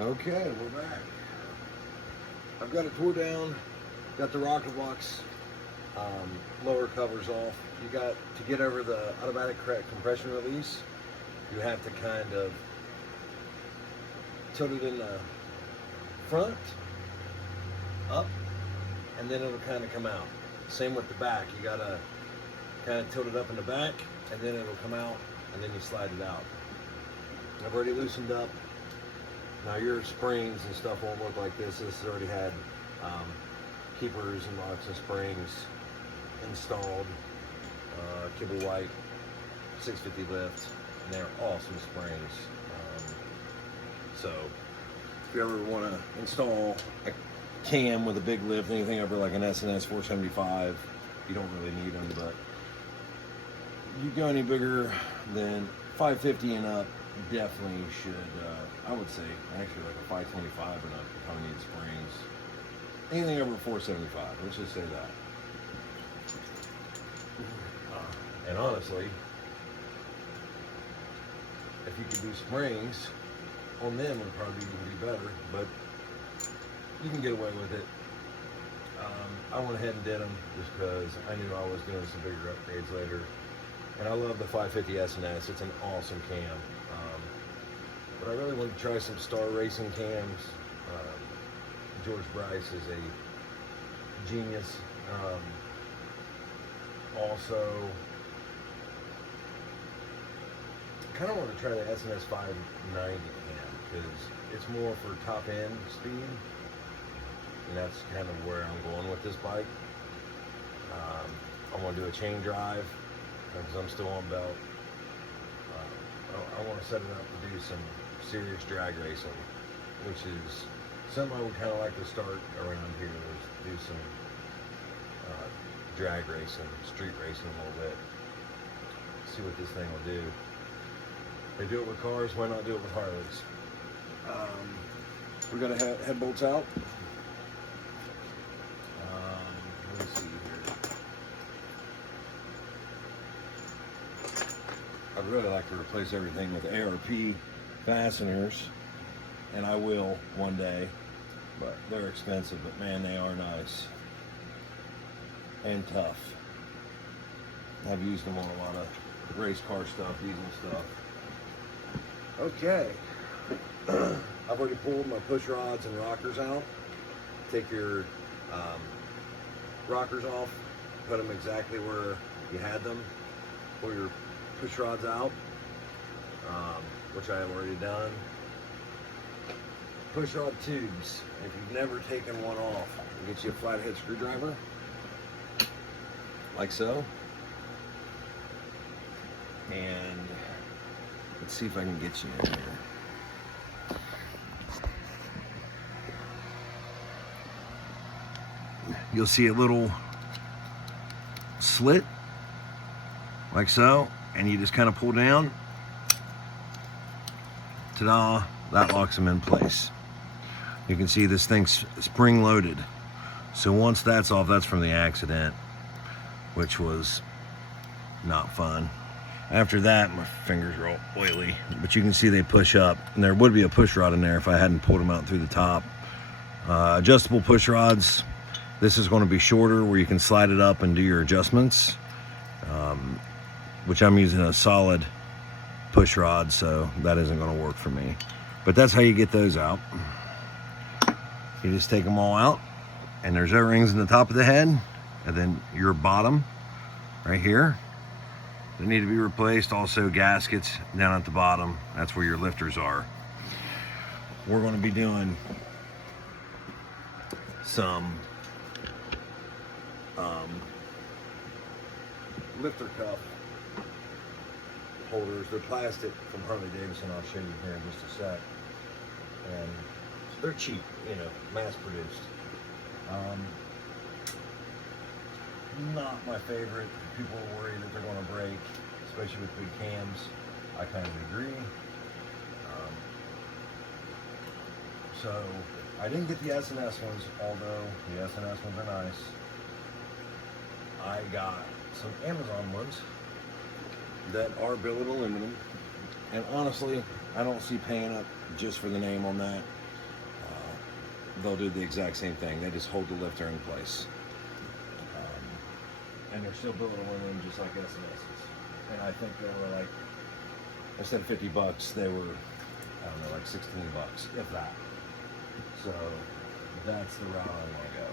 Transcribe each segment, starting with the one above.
Okay, we're back. I've got it tore down, got the rocker box lower covers off. You got to get over the automatic compression release, you have to kind of tilt it in the front, up, and then it'll kind of come out. Same with the back, you gotta kind of tilt it up in the back, and then it'll come out, and then you slide it out. I've already loosened up. Now your springs and stuff won't look like this. This has already had keepers and locks and springs installed. Kibble White 650 lift, and they're awesome springs. So if you ever want to install a cam with a big lift, anything over like an S&S 475, you don't really need them, but you go any bigger than 550 and up, definitely should, I would say, actually like a 525 and up, you probably need springs. Anything over 475, let's just say that. And honestly, if you could do springs on them, it would probably even be better, but you can get away with it. I went ahead and did them just because I knew I was doing some bigger upgrades later. And I love the 550 S&S. It's an awesome cam. But I really wanted to try some Star Racing cams. George Bryce is a genius. Also, kind of want to try the S&S 590 cam because it's more for top end speed. And that's kind of where I'm going with this bike. I want to do a chain drive because I'm still on belt. I want to set it up to do some serious drag racing, which is something I would kind of like to start around here, is do some drag racing, street racing a little bit. See what this thing will do. They do it with cars, why not do it with Harleys? We got head bolts out. Let me see here. I'd really like to replace everything with ARP fasteners, and I will one day, but they're expensive, but man, they are nice and tough. I've used them on a lot of race car stuff, diesel stuff. Okay. I've already pulled my push rods and rockers out. Take your rockers off, put them exactly where you had them. Pull your push rods out, which I have already done. Push rod tubes. If you've never taken one off, you get you a flathead screwdriver, like so. And let's see if I can get you in here. You'll see a little slit, like so, and you just kind of pull down. Ta-da, that locks them in place. You can see this thing's spring loaded. So once that's off, that's from the accident, which was not fun. After that, my fingers are all oily, but you can see they push up, and there would be a push rod in there if I hadn't pulled them out through the top. Adjustable push rods. This is going to be shorter where you can slide it up and do your adjustments, which I'm using a solid push rod, so that isn't going to work for me. But that's how you get those out. You just take them all out, and there's O-rings in the top of the head, and then your bottom right here. They need to be replaced. Also gaskets down at the bottom. That's where your lifters are. We're going to be doing some lifter cuff holders. They're plastic from Harley Davidson. I'll show you here in just a sec. And they're cheap, you know, mass produced. Not my favorite. People are worried that they're going to break, especially with big cams. I kind of agree. So I didn't get the S&S ones, although the S&S ones are nice. I got some Amazon ones that are billet aluminum, and honestly, I don't see paying up just for the name on that. they'll do the exact same thing. They just hold the lifter in place. And they're still building one of them just like SNS's. And I think they were like, instead of $50, they were, I don't know, like $16, if that. So that's the route I want to go.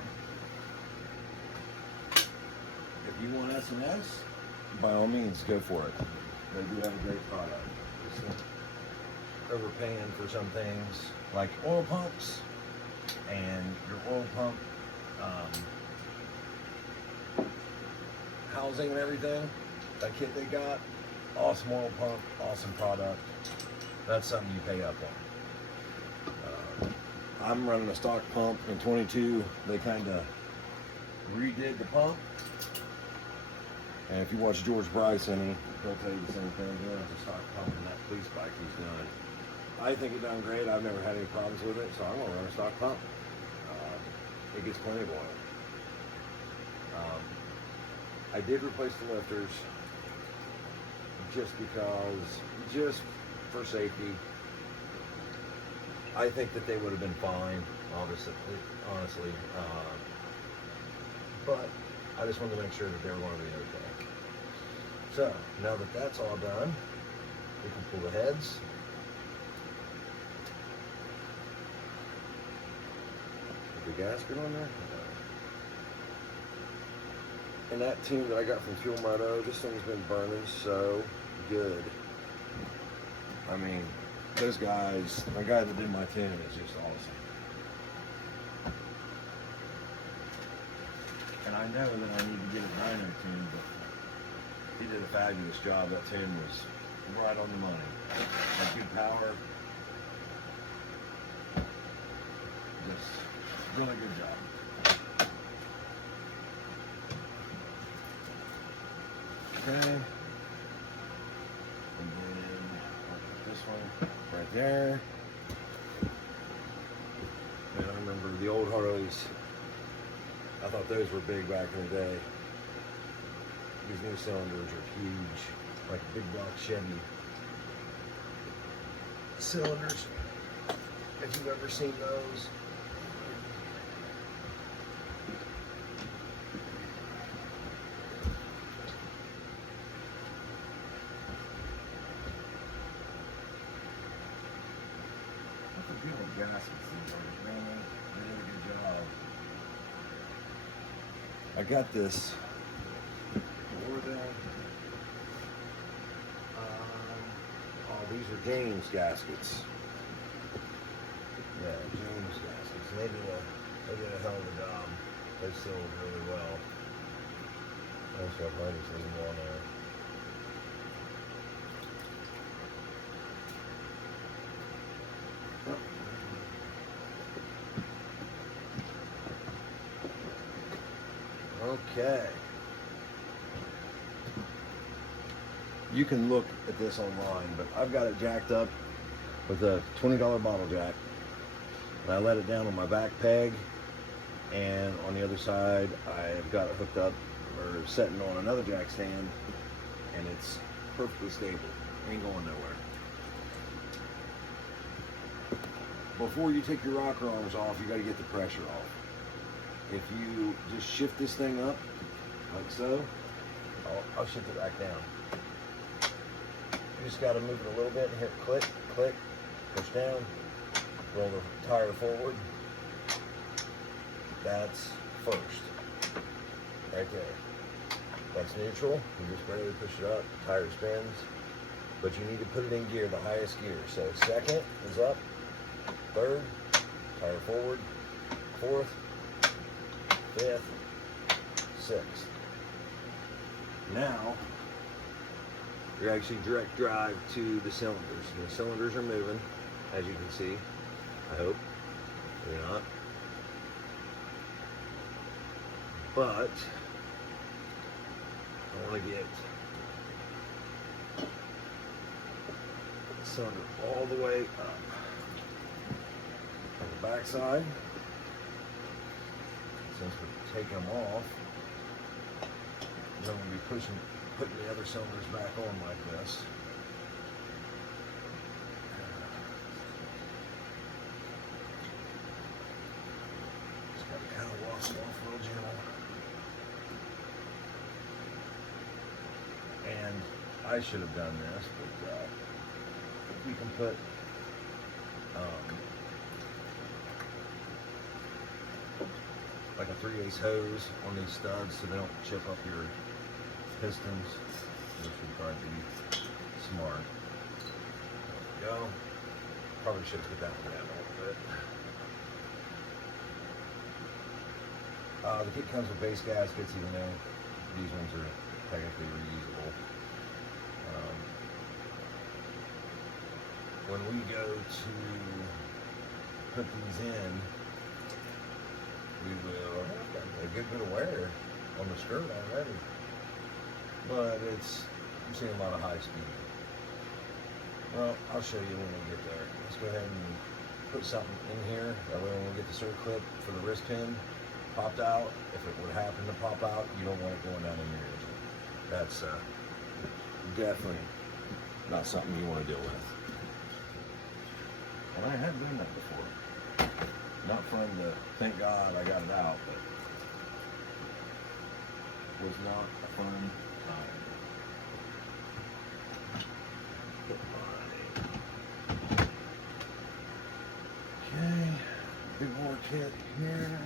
If you want SNS, by all means, go for it. They do have a great product. Just overpaying for some things like oil pumps and your oil pump housing and everything. That kit they got, awesome oil pump, awesome product. That's something you pay up on. I'm running a stock pump in 22. They kind of redid the pump. And if you watch George Bryson, he'll tell you the same thing. He runs a stock pump and that police bike he's done. I think it's done great. I've never had any problems with it, so I'm gonna run a stock pump. It gets plenty of oil. I did replace the lifters just for safety. I think that they would have been fine, honestly. But I just wanted to make sure that they were going to be okay. So now that that's all done, we can pull the heads. Put the gasket on there. And that tune that I got from Fuel Moto, this thing's been burning so good. I mean, those guys, the guy that did my tune is just awesome. And I know that I need to get a dyno tune, but he did a fabulous job. That tune was right on the money. Had good power. Just really good job. Okay. And then I'll put this one right there. And I remember the old Harleys. I thought those were big back in the day. These new cylinders are huge, like big block Chevy cylinders. If you've ever seen those. I got this door down. Oh, these are James gaskets. Yeah, James gaskets. They did a hell of a job. They sealed really well. Actually, I'll probably just leave them on there. Okay. You can look at this online, but I've got it jacked up with a $20 bottle jack. And I let it down on my back peg, and on the other side I've got it hooked up or setting on another jack stand, and it's perfectly stable. Ain't going nowhere. Before you take your rocker arms off, you got to get the pressure off. If you just shift this thing up, like so, I'll shift it back down. You just got to move it a little bit and hit click, click, push down, roll the tire forward. That's first, right there. That's neutral. You just barely push it up, tire spins, but you need to put it in gear, the highest gear. So second is up, third, tire forward, fourth, fifth, sixth. Now, you're actually direct drive to the cylinders. And the cylinders are moving, as you can see. I hope. Maybe not. But, I want to get the cylinder all the way up. On the back side, since we take them off, then we'll be putting the other cylinders back on like this. bounce it off real gentle. And I should have done this, but you can put like a 3/8 hose on these studs so they don't chip up your pistons, which would probably be smart. There we go. Probably should have put that one down a little bit. The kit comes with base gaskets, even though these ones are technically reusable. When we go to put these in, we will have a good bit of wear on the skirt already, but I'm seeing a lot of high speed. Well, I'll show you when we get there. Let's go ahead and put something in here. That way when we get the circlip for the wrist pin popped out, if it would happen to pop out, you don't want it going down in your engine. That's definitely not something you want to deal with. And I have done that before. Not fun to, thank God I got it out, but was not a fun time. Okay, big more kit here.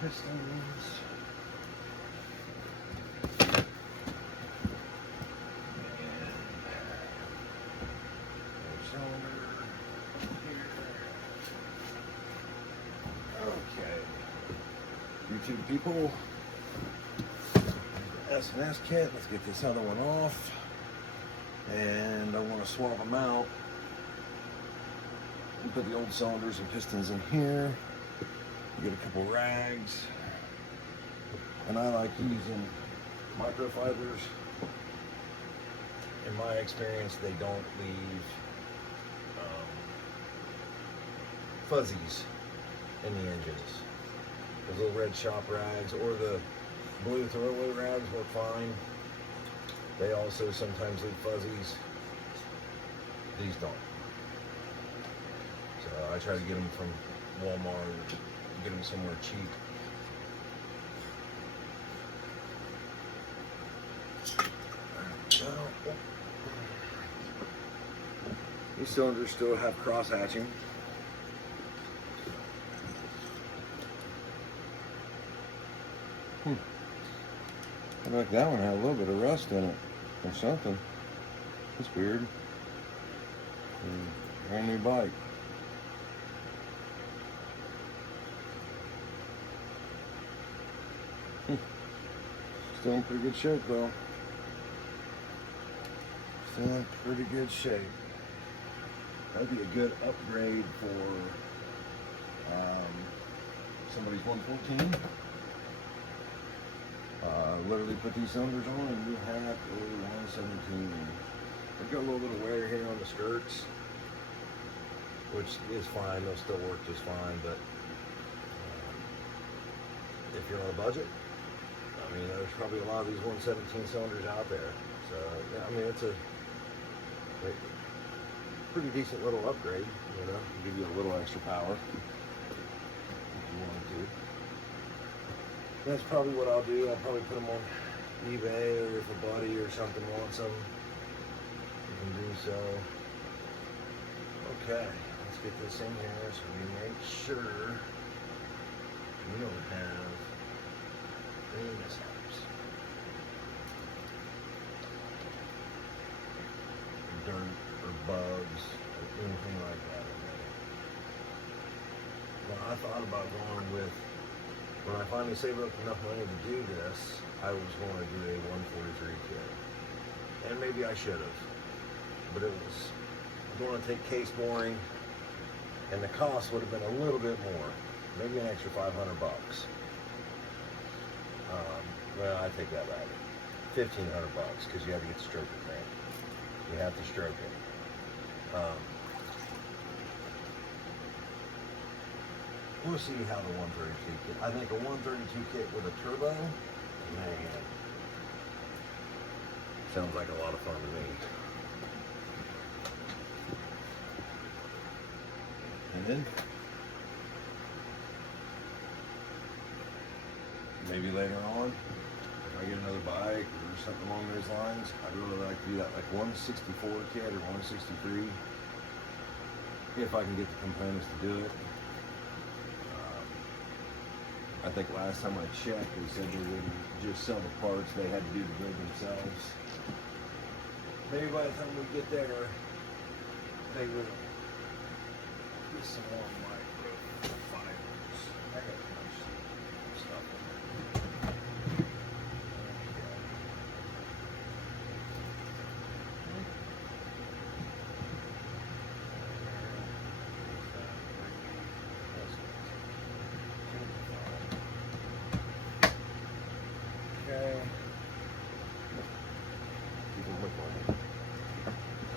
Pistons. YouTube people, S&S kit. Let's get this other one off, and I want to swap them out and put the old cylinders and pistons in here. Get a couple rags, and I like using microfibers. In my experience, they don't leave fuzzies in the engines. Those little red shop rags or the blue throwaway rags work fine. They also sometimes leave fuzzies. These don't. So I try to get them from Walmart or get them somewhere cheap. These cylinders still have cross hatching. I like that one had a little bit of rust in it or something. That's weird. Brand new bike. Still in pretty good shape though. Still in pretty good shape. That'd be a good upgrade for somebody's 114. Literally put these cylinders on and you have a 117. I've got a little bit of wear here on the skirts, which is fine. They'll still work just fine, but if you're on a budget, I mean, there's probably a lot of these 117 cylinders out there. So, yeah, I mean, it's a pretty decent little upgrade, you know, give you a little extra power if you want to. That's probably what I'll do. I'll probably put them on eBay, or if a buddy or something wants them, you can do so. Okay, let's get this in here so we make sure we don't have any mishaps. Dirt or bugs or anything like that in there. Well, I thought about going with, when I finally saved up enough money to do this, I was going to do a 143 kit. And maybe I should have. But it was going to take case boring, and the cost would have been a little bit more. Maybe an extra 500 bucks. Well, I take that back. 1,500 bucks, because you have to get the stroker crank. You have to stroke it. We'll see how the 132 kit. I think a 132 kit with a turbo, man, sounds like a lot of fun to me. And then maybe later on, if I get another bike or something along those lines, I'd really like to do that, like 164 kit or 163, if I can get the components to do it. I think last time I checked, they said they wouldn't just sell the parts, they had to do the build themselves. Maybe by the time we get there, they will get some more microfibers. I got a bunch of stuff in there. Okay. People look like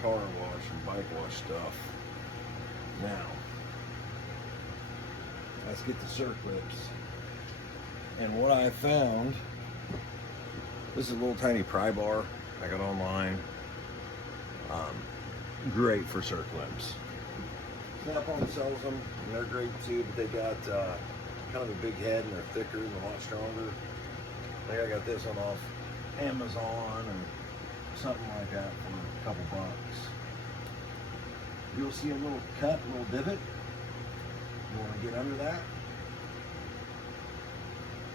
car wash and bike wash stuff. Now, let's get the circlips. And what I found, this is a little tiny pry bar I got online. Great for circlips. Snap-on sells them, and they're great too, but they got kind of a big head and they're thicker and a lot stronger. I think I got this one off Amazon or something like that for a couple bucks. You'll see a little cut, a little divot. You want to get under that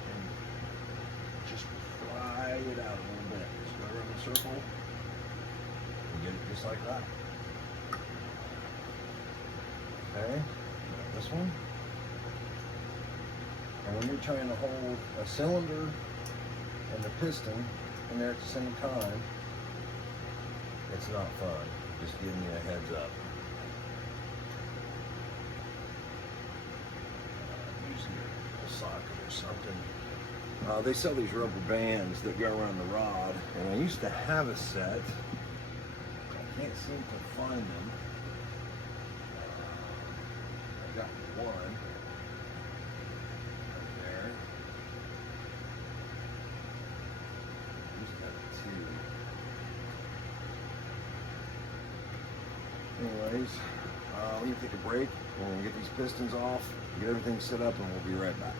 and just pry it out a little bit. Just go around the circle and get it just like that. Okay, got this one. And when you're trying to hold a cylinder and the piston in there at the same time, it's not fun. Just giving you a heads up. Using a socket or something. They sell these rubber bands that go around the rod, and I used to have a set. I can't seem to find them. I got one right there. Used to have two. Anyways, let me take a break. We're gonna get these pistons off, get everything set up, and we'll be right back.